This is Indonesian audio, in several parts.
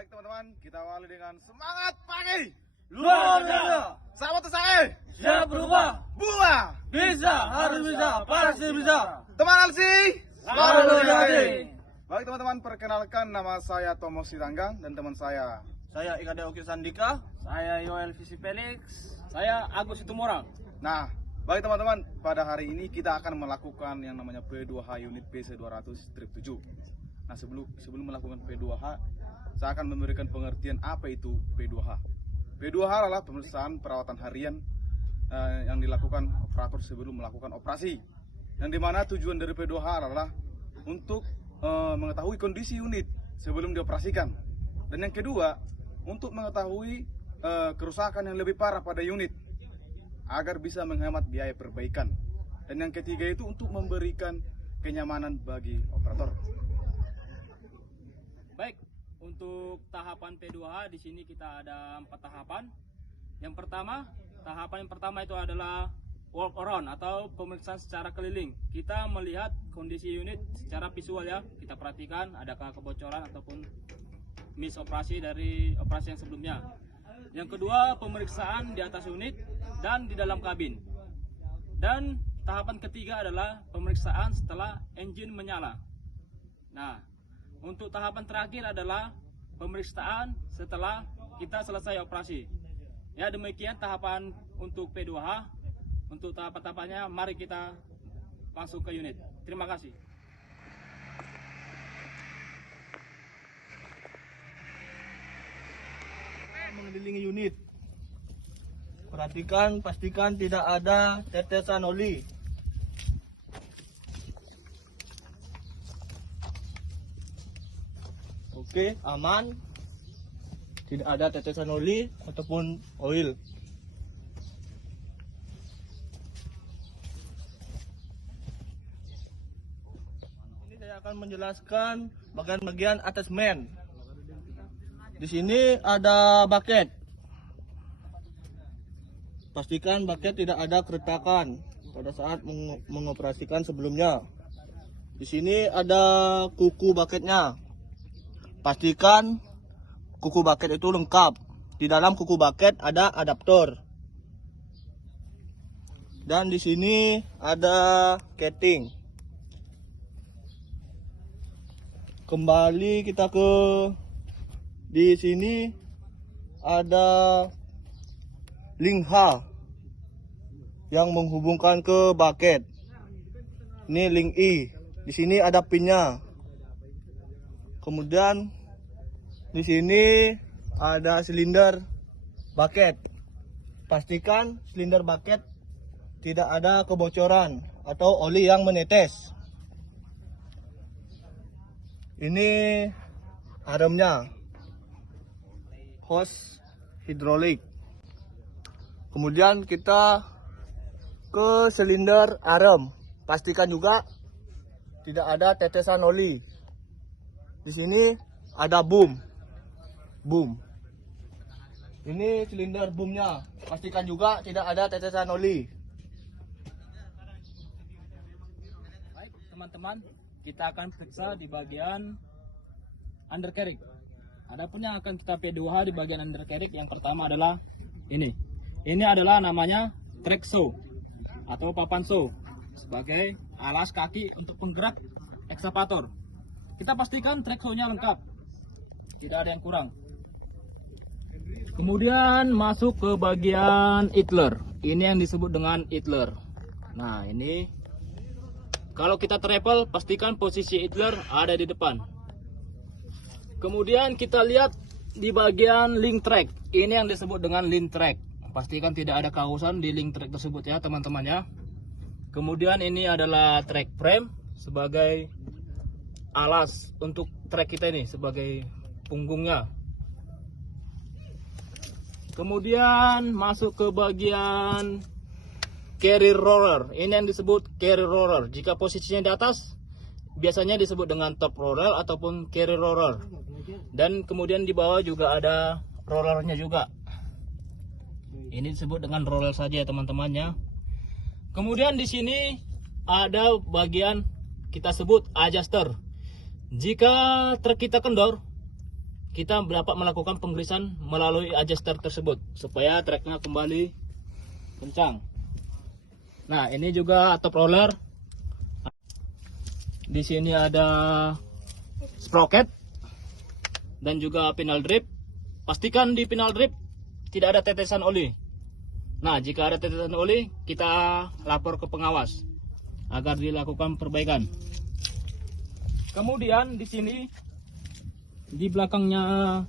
Baik teman-teman, kita awali dengan semangat pagi. Luar biasa. Sahabat saya, Siap berubah. buah. Bisa, harus bisa, pasti bisa. Teman Alsi, Lalu jadi. Baik teman-teman, perkenalkan nama saya Tomo Sitanggang dan teman saya. Saya Ika Deoki Sandika. Saya Yoel Visi Felix. Saya Agus Itumorang. Nah, baik teman-teman, pada hari ini kita akan melakukan yang namanya P2H unit PC200-7. Nah, sebelum melakukan P2H, saya akan memberikan pengertian apa itu P2H. P2H adalah pemeriksaan perawatan harian yang dilakukan operator sebelum melakukan operasi. Yang dimana tujuan dari P2H adalah untuk mengetahui kondisi unit sebelum dioperasikan. Dan yang kedua, untuk mengetahui kerusakan yang lebih parah pada unit agar bisa menghemat biaya perbaikan. Dan yang ketiga itu untuk memberikan kenyamanan bagi operator. Baik, untuk tahapan P2H di sini kita ada 4 tahapan. Tahapan yang pertama itu adalah walk around atau pemeriksaan secara keliling. Kita melihat kondisi unit secara visual ya. Kita perhatikan adakah kebocoran ataupun miss operasi dari operasi yang sebelumnya. Yang kedua, pemeriksaan di atas unit dan di dalam kabin. Dan tahapan ketiga adalah pemeriksaan setelah engine menyala. Nah, untuk tahapan terakhir adalah pemeriksaan setelah kita selesai operasi. Ya, demikian tahapan untuk P2H. Untuk tahapan-tahapannya, mari kita langsung ke unit. Terima kasih. Mengelilingi unit. Pastikan tidak ada tetesan oli. Oke, aman. Tidak ada tetesan oli ataupun oil. Ini saya akan menjelaskan bagian-bagian attachment. Di sini ada bucket. Pastikan bucket tidak ada keretakan pada saat mengoperasikan sebelumnya. Di sini ada kuku bucketnya. Pastikan kuku bucket itu lengkap. Di dalam kuku bucket ada adaptor. Dan di sini ada ketting. Kembali kita ke di sini ada link H yang menghubungkan ke bucket. Ini link I. Di sini ada pinnya. Kemudian di sini ada silinder bucket. Pastikan silinder bucket tidak ada kebocoran atau oli yang menetes. Ini aremnya, hose hidrolik. Kemudian kita ke silinder arem. Pastikan juga tidak ada tetesan oli. Di sini ada boom. Ini silinder boomnya. Pastikan juga tidak ada tetesan oli. Baik, teman-teman, kita akan periksa di bagian undercarriage. Adapun yang akan kita P2H di bagian undercarriage yang pertama adalah ini. Ini adalah namanya track saw atau papan saw sebagai alas kaki untuk penggerak ekskavator. Kita pastikan track saw-nya lengkap, tidak ada yang kurang. Kemudian masuk ke bagian idler. Ini yang disebut dengan idler. Nah, ini kalau kita travel, pastikan posisi idler ada di depan. Kemudian kita lihat di bagian link track. Ini yang disebut dengan link track. Pastikan tidak ada kausan di link track tersebut ya teman-teman ya. Kemudian ini adalah track frame sebagai alas untuk track kita ini sebagai punggungnya. Kemudian masuk ke bagian carry roller. Ini yang disebut carry roller. Jika posisinya di atas, biasanya disebut dengan top roller ataupun carry roller. Dan kemudian di bawah juga ada rollernya juga. Ini disebut dengan roller saja ya teman-temannya. Kemudian di sini ada bagian kita sebut adjuster. Jika truk kita kendor, kita dapat melakukan pengerisan melalui adjuster tersebut supaya treknya kembali kencang. Nah, ini juga top roller. Di sini ada sprocket dan juga pinal drip. Pastikan di pinal drip tidak ada tetesan oli. Nah, jika ada tetesan oli, kita lapor ke pengawas agar dilakukan perbaikan. Kemudian di sini di belakangnya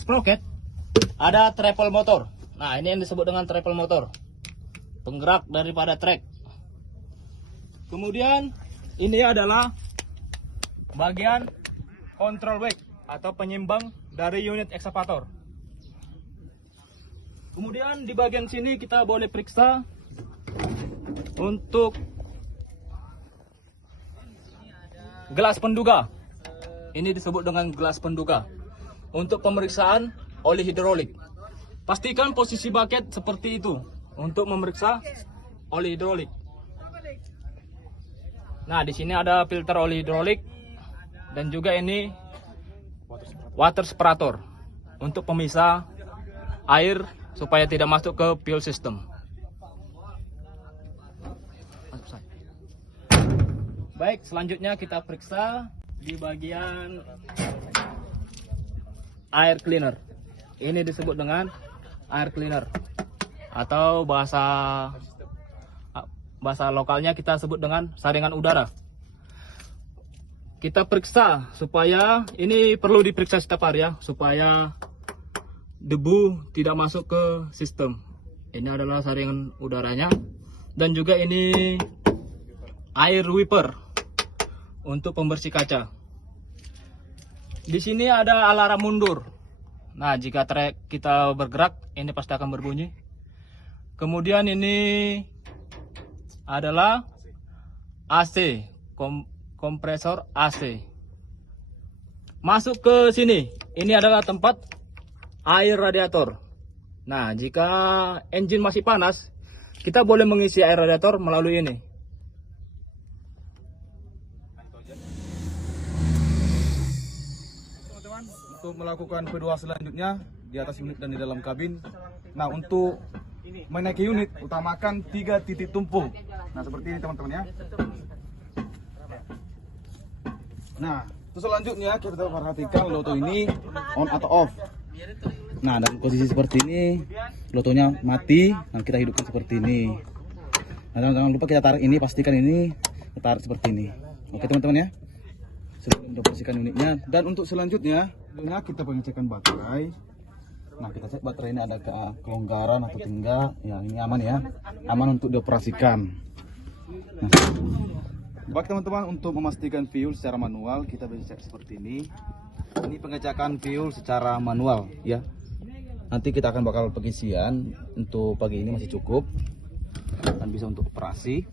sprocket ada travel motor. Nah, ini yang disebut dengan travel motor, penggerak daripada trek. Kemudian ini adalah bagian control weight atau penyimbang dari unit ekskavator. Kemudian di bagian sini kita boleh periksa untuk gelas penduga. Ini disebut dengan gelas penduga untuk pemeriksaan oli hidrolik. Pastikan posisi bucket seperti itu untuk memeriksa oli hidrolik. Nah, di sini ada filter oli hidrolik dan juga ini water separator untuk pemisah air supaya tidak masuk ke fuel system. Baik, selanjutnya kita periksa di bagian air cleaner. Ini disebut dengan air cleaner atau bahasa lokalnya kita sebut dengan saringan udara. Kita periksa supaya ini perlu diperiksa setiap hari ya, supaya debu tidak masuk ke sistem. Ini adalah saringan udaranya dan juga ini air wiper untuk pembersih kaca. Di sini ada alarm mundur. Nah, jika trek kita bergerak, ini pasti akan berbunyi. Kemudian ini adalah AC, kompresor AC. Masuk ke sini. Ini adalah tempat air radiator. Nah, jika engine masih panas, kita boleh mengisi air radiator melalui ini. Untuk melakukan P2 selanjutnya di atas unit dan di dalam kabin. Nah, untuk menaiki unit utamakan 3 titik tumpu. Nah, seperti ini teman-teman ya. Nah, terus selanjutnya kita perhatikan loto ini on atau off. Nah, dalam posisi seperti ini lotonya mati. Nah, kita hidupkan seperti ini. Nah, jangan lupa kita tarik ini, pastikan ini kita tarik seperti ini. Oke teman-teman ya, sebelum bersihkan unitnya. Dan untuk selanjutnya kita pengecekan baterai. Nah, kita cek baterai ini ada kelonggaran atau enggak. Ya, ini aman ya, aman untuk dioperasikan. Nah, bagi teman-teman, untuk memastikan fuel secara manual kita bisa cek seperti ini. Ini pengecekan fuel secara manual ya. Nanti kita akan bakal pengisian untuk pagi ini masih cukup dan bisa untuk operasi.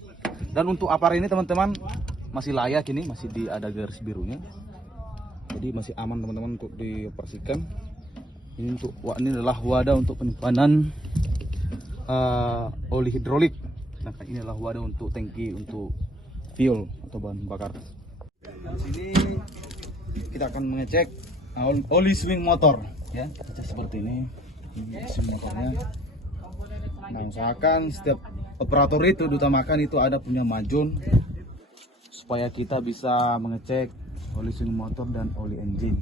Dan untuk aparat ini teman-teman masih layak, ini masih ada garis birunya. Jadi masih aman teman-teman untuk dioperasikan. Ini adalah wadah untuk penyimpanan oli hidrolik. Nah, ini adalah wadah untuk tangki untuk fuel atau bahan bakar. Di sini kita akan mengecek oli swing motor ya. Kita cek seperti ini swing motornya. Nah, usahakan setiap operator itu diutamakan itu ada punya majun supaya kita bisa mengecek oli swing motor dan oli engine.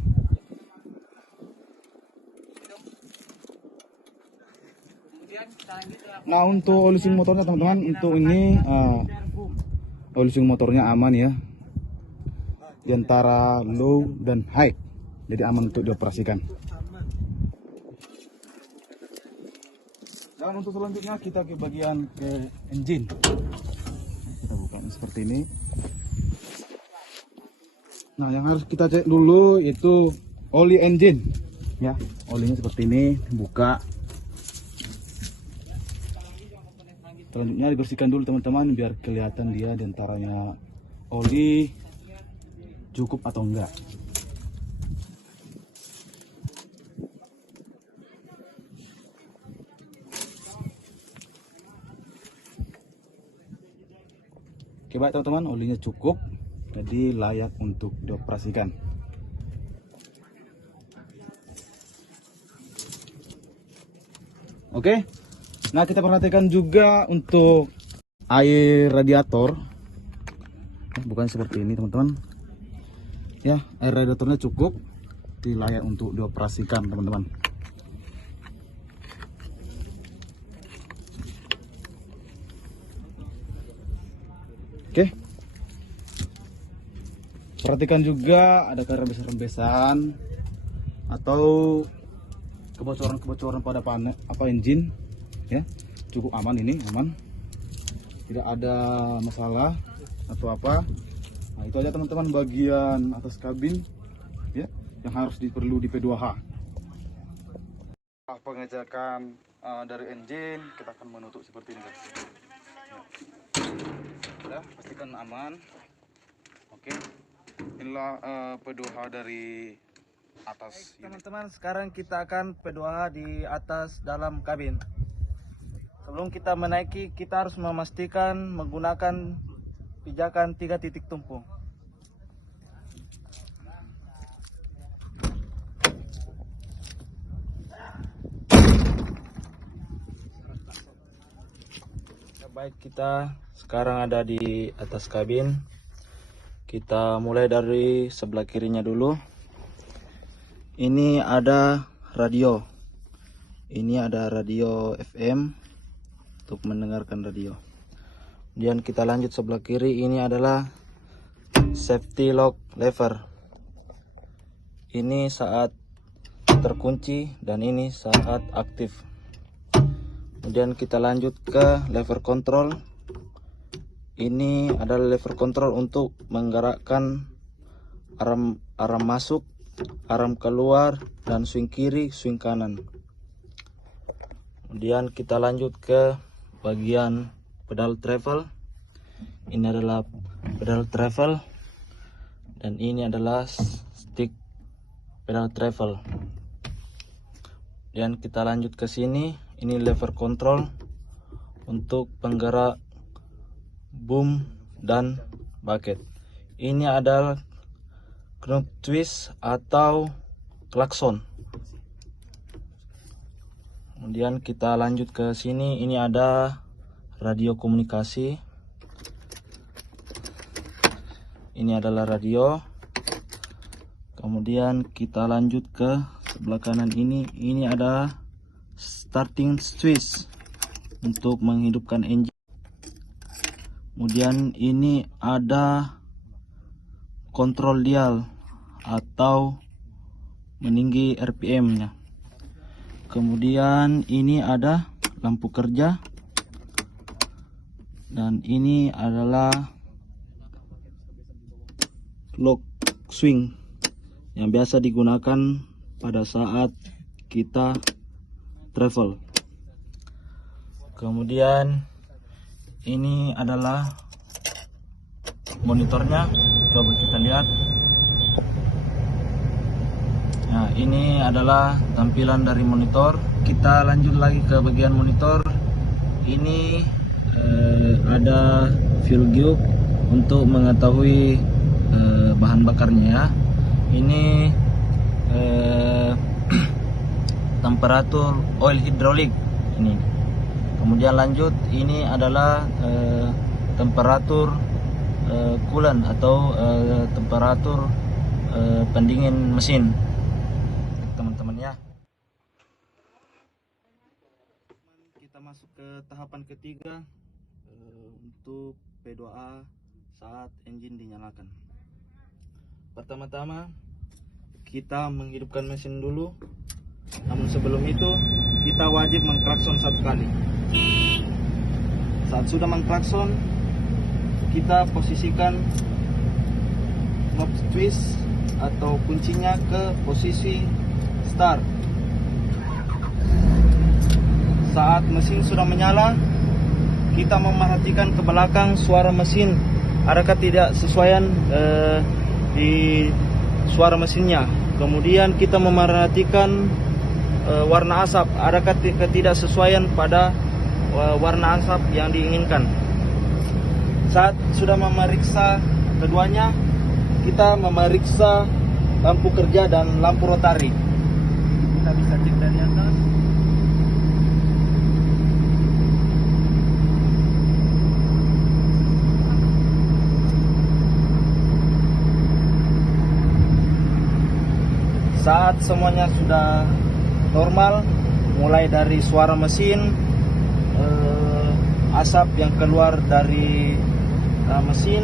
Nah, untuk oli swing motornya teman-teman, untuk ini oli swing motornya aman ya, di antara low dan high, jadi aman untuk dioperasikan. Dan untuk selanjutnya kita ke bagian engine. Kita buka seperti ini. Nah, yang harus kita cek dulu itu oli engine ya. Olinya seperti ini, buka. Selanjutnya dibersihkan dulu teman-teman biar kelihatan dia diantaranya oli cukup atau enggak. Oke baik teman-teman, olinya cukup, jadi layak untuk dioperasikan. Oke. Nah, kita perhatikan juga untuk air radiator. Bukan seperti ini, teman-teman. Ya, air radiatornya cukup, layak untuk dioperasikan, teman-teman. Oke. Perhatikan juga ada rembesan-rembesan atau kebocoran-kebocoran pada engine, ya. Cukup aman ini, aman. Tidak ada masalah atau apa. Nah, itu aja teman-teman bagian atas kabin, ya, yang harus perlu di P2H. Pengecekan dari engine kita akan menutup seperti ini, guys. Ya, pastikan aman. Oke. Inilah P2H dari atas. Teman-teman, sekarang kita akan P2H di atas dalam kabin. Sebelum kita menaiki, kita harus memastikan menggunakan pijakan 3 titik tumpu. Baik, kita sekarang ada di atas kabin. Kita mulai dari sebelah kirinya dulu. Ini ada radio. Ini ada radio FM untuk mendengarkan radio. Kemudian kita lanjut sebelah kiri. Ini adalah safety lock lever. Ini saat terkunci dan ini saat aktif. Kemudian kita lanjut ke lever control. Ini adalah lever control untuk menggerakkan arm masuk, arm keluar, dan swing kiri, swing kanan. Kemudian kita lanjut ke bagian pedal travel. Ini adalah pedal travel dan ini adalah stick pedal travel. Dan kita lanjut ke sini. Ini lever control untuk penggerak boom dan bucket. Ini adalah knob twist atau klakson. Kemudian kita lanjut ke sini. Ini ada radio komunikasi. Ini adalah radio. Kemudian kita lanjut ke sebelah kanan ini. Ini ada starting switch untuk menghidupkan engine. Kemudian ini ada kontrol dial atau meninggi RPM-nya. Kemudian ini ada lampu kerja. Dan ini adalah lock swing yang biasa digunakan pada saat kita travel. Kemudian ini adalah monitornya. Coba kita lihat. Nah, ini adalah tampilan dari monitor. Kita lanjut lagi ke bagian monitor. Ini ada fuel gauge untuk mengetahui bahan bakarnya, ya. Ini temperatur oil hidrolik ini. Kemudian lanjut, ini adalah temperatur coolant atau temperatur pendingin mesin, teman-teman, ya. Kita masuk ke tahapan ketiga untuk P2A saat engine dinyalakan. Pertama-tama kita menghidupkan mesin dulu. Namun sebelum itu kita wajib mengklakson 1 kali. Saat sudah mengklakson, kita posisikan knob twist atau kuncinya ke posisi start. Saat mesin sudah menyala, kita memerhatikan ke belakang suara mesin, adakah tidak sesuaian di suara mesinnya. Kemudian kita memerhatikan warna asap, adakah ketidaksesuaian pada warna asap yang diinginkan. Saat sudah memeriksa keduanya, kita memeriksa lampu kerja dan lampu rotari. Kita bisa cek dari atas. Saat semuanya sudah normal, mulai dari suara mesin, asap yang keluar dari mesin,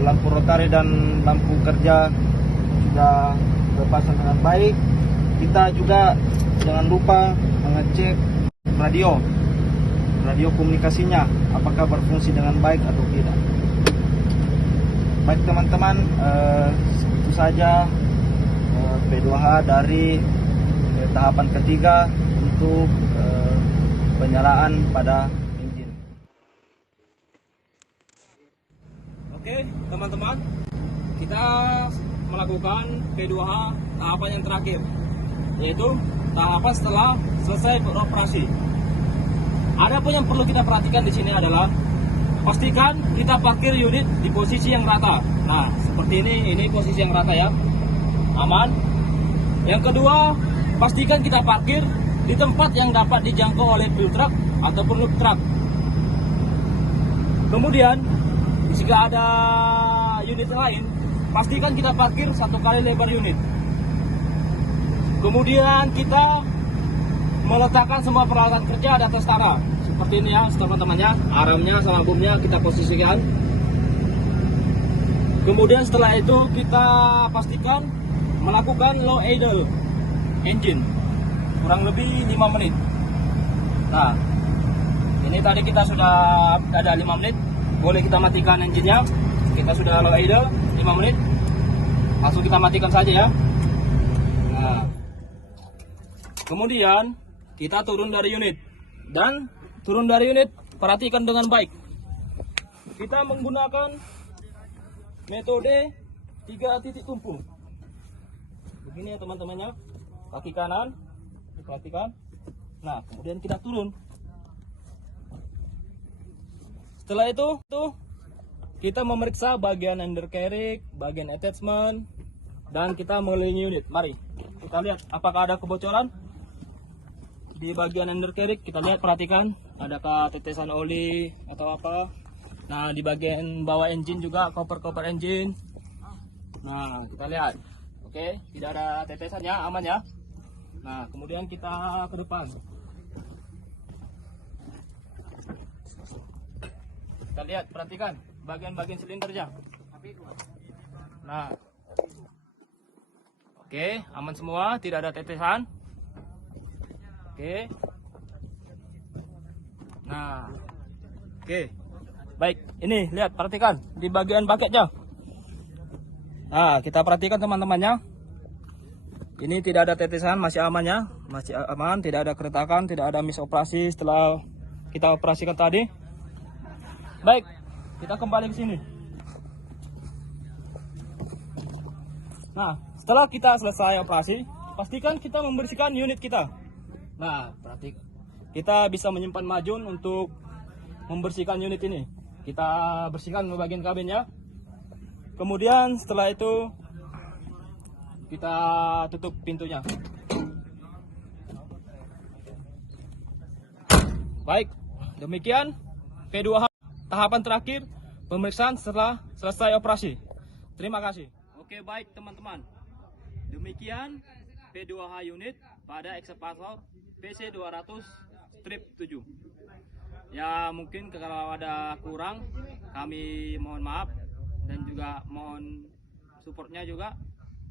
lampu rotari dan lampu kerja sudah terpasang dengan baik. Kita juga jangan lupa mengecek radio komunikasinya apakah berfungsi dengan baik atau tidak. Baik teman-teman, itu saja P2H dari tahapan ketiga untuk penyalaan pada engine. Oke teman-teman, kita melakukan P2H tahapan yang terakhir, yaitu tahapan setelah selesai beroperasi. Ada pun yang perlu kita perhatikan di sini adalah pastikan kita parkir unit di posisi yang rata. Nah, seperti ini posisi yang rata ya, aman. Yang kedua, pastikan kita parkir di tempat yang dapat dijangkau oleh pickup truck ataupun loop truck. Kemudian, jika ada unit lain, pastikan kita parkir 1 kali lebar unit. Kemudian kita meletakkan semua peralatan kerja di atas tanah. Seperti ini ya teman-temannya, armnya sama boomnya kita posisikan. Kemudian setelah itu kita pastikan melakukan low idle engine kurang lebih 5 menit. Nah, ini tadi kita sudah ada 5 menit. Boleh kita matikan engine-nya. Kita sudah low idle 5 menit. Langsung kita matikan saja ya. Nah, kemudian kita turun dari unit, dan turun dari unit perhatikan dengan baik. Kita menggunakan metode 3 titik tumpul. Begini ya teman-temannya, kaki kanan diperhatikan. Nah, kemudian kita turun. Setelah itu kita memeriksa bagian undercarriage, bagian attachment, dan kita mengelilingi unit. Mari kita lihat apakah ada kebocoran. Di bagian undercarriage kita lihat, perhatikan adakah tetesan oli atau apa. Nah, di bagian bawah engine juga koper engine. Nah, kita lihat. Oke, tidak ada tetesannya, aman ya. Nah, kemudian kita ke depan. Kita lihat, perhatikan bagian-bagian silindernya. Nah, oke, aman semua, tidak ada tetesan. Oke. Nah, oke. Baik, ini lihat, perhatikan di bagian bucketnya. Nah, kita perhatikan teman-temannya. Ini tidak ada tetesan, masih aman ya, masih aman, tidak ada keretakan, tidak ada miss operasi setelah kita operasikan tadi. Baik, kita kembali ke sini. Nah, setelah kita selesai operasi, pastikan kita membersihkan unit kita. Nah, perhatikan, kita bisa menyimpan majun untuk membersihkan unit ini. Kita bersihkan bagian kabinnya. Kemudian setelah itu kita tutup pintunya. Baik, demikian P2H tahapan terakhir pemeriksaan setelah selesai operasi. Terima kasih. Oke, baik teman-teman. Demikian P2H unit pada ekskavator PC200-7. Ya, mungkin kalau ada kurang kami mohon maaf, dan juga mohon supportnya juga.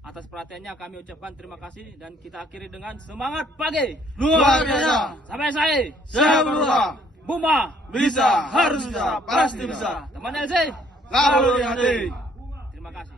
Atas perhatiannya kami ucapkan terima kasih, dan kita akhiri dengan semangat pagi Luar biasa. sampai saya Saya berusaha. Buma Bisa, harus bisa, pasti bisa. teman LC Lalu di hati. terima kasih.